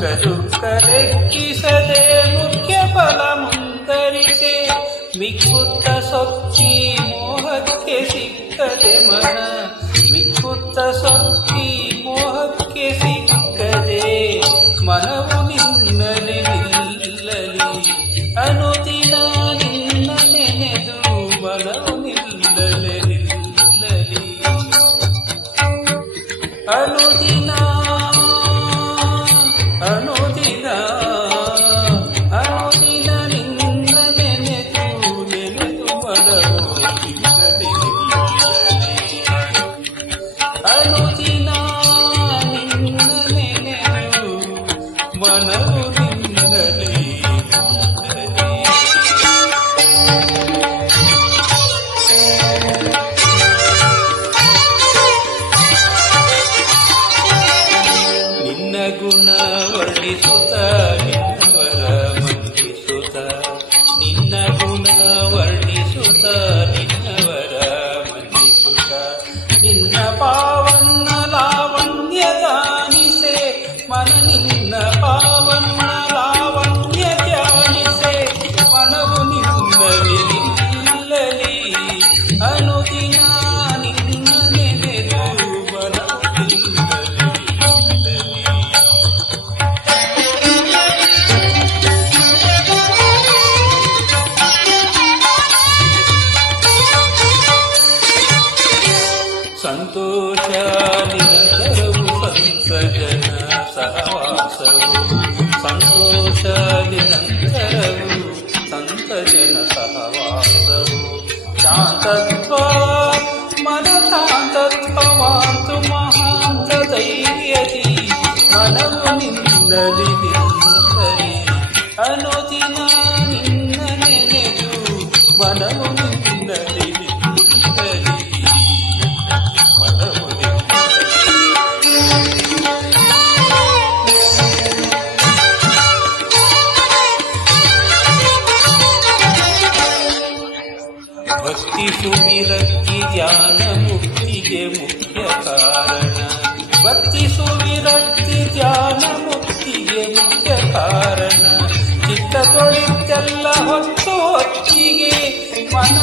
ದುಃಖ ಲೆಕ್ಕಿಸದೆ ಮುಖ್ಯ ಫಲ ಮುಂದರಿಸೆ ಮಿಕ್ಕುತ್ತ ಸೊಕ್ಕಿ ಮೋಹಕ್ಕೆ ಸಿಕ್ಕದೆ ಮನ ಮಿಕ್ಕುತ್ತ ಸೊಕ್ಕಿ ಮೋಹಕ್ಕೆ ಸಿಕ್ಕದೆ ಮನವು ನಿನ್ನಲಿ ನಿಲ್ಲಲಿ ಅನುದಿನ ನಿನ್ನ ನೆನೆದು ಮನವು ನಿಲ್ಲಲಿ ನಿಲ್ಲಲಿ ಅನುದಿನ ಅನುದಿನ ಅನುದಿನ ನಿನ್ನ ನೆನೆದು ನೆನೆದು ಮನವು ನಿಲ್ಲಲಿ ನಿಲ್ಲಲಿ ಅನುದಿನ ನಿನ್ನ ನೆನೆದು ಮನವು ನಿಲ್ಲಲಿ ನಿನ್ನ ಗುಣ ವರ್ಣಿಸುತ್ತ ನಿನ್ನವರ ಮಂಡಿಸುತ್ತ ನಿನ್ನ ಗುಣ ವರ್ಣಿಸುತ್ತ ನಿನ್ನವರ ಮಂಡಿಸುತ್ತ ನಿನ್ನ ಪಾವನ ಲಾವಣ್ಯ ಧ್ಯಾನಿಸೆ ಮನ ನಿನ್ನ ಪಾವನ ಲಾವಣ್ಯ ಧ್ಯಾನಿಸೆ ಮನವು ನಿನ್ನಲಿ ನಿಲ್ಲಲಿ ಅನುದಿನ ನಿನ್ನ ನೆನೆದು ಮನವು ನಿಲ್ಲಲಿ ನಿಲ್ಲಲಿ ಸಂತೋಷ ನಿರಂತರವು ಸಂತಜನ ಸಹವಾಸವು ಸಂತೋಷ ನಿರಂತರವು ಸಂತಜನ ಸಹವಾಸವು ಶಾಂತತ್ವ ಮನ ಶಾಂತತ್ವವಾಂತು ಮಹಾಂತ ಧೈರ್ಯದಿ ಮನವು ನಿಲ್ಲಲಿ ನಿಲ್ಲಲಿ ಅನುದಿನ ನಿನ್ನ ನೆನೆದು ಮನವು ನಿಲ್ಲಲಿ ನಿಲ್ಲಲಿ ಮನವು ಭಕ್ತಿ ಸುವಿರಕ್ತಿ ಧ್ಯಾನ ಮುಕ್ತಿಗೆ ಮುಖ್ಯ ಕಾರಣ ಭಕ್ತಿ ಸುವಿರಕ್ತಿ ಧ್ಯಾನ ಮುಕ್ತಿಗೆ ಮುಖ್ಯ ಕಾರಣ ಚಿತ್ತ ತೊಳಿತೆಲ್ಲ ಹೊತ್ತು ಹೊತ್ತಿಗೆ ಮನ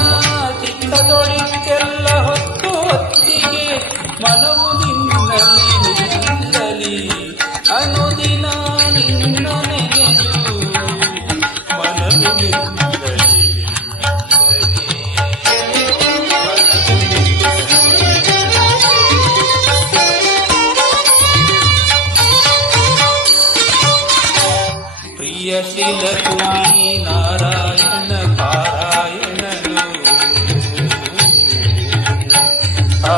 ಚಿತ್ತ ತೊಳಿತೆಲ್ಲ ಹೊತ್ತು ಹೊತ್ತಿಗೆ ಮನವು ನಿನ್ನಲಿ ನಿಲ್ಲಲಿ ಅನುದಿನ ನಿನ್ನ ನೆನೆದು ಮನವು ನಿಲ್ಲಲಿ ಪ್ರಿಯ ಶ್ರೀಲಕ್ಷ್ಮೀ ನಾರಾಯಣ ಪಾರಾಯಣನು ಆ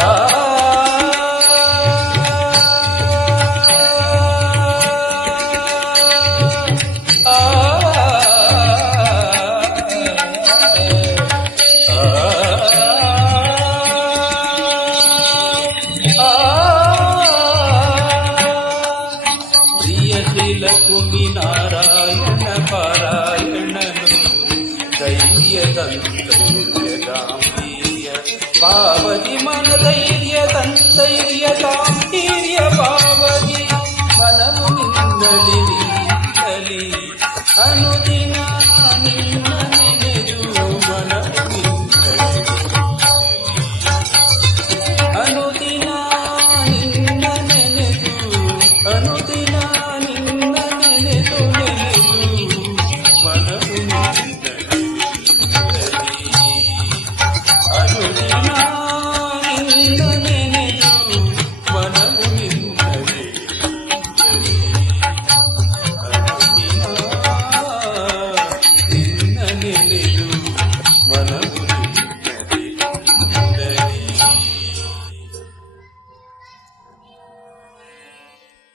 ಪ್ರಿಯ ಶ್ರೀಲಕ್ಷ್ಮೀ ನಾರಾಯಣ ಪಾರಾಯಣನು ಧೈರ್ಯದಂತೈರ್ಯ ಗಾಂಭೀರ್ಯ ಪಾವತಿ ಮನ ಧೈರ್ಯದಂತೈರ್ಯ ಗಾಂಭೀರ್ಯ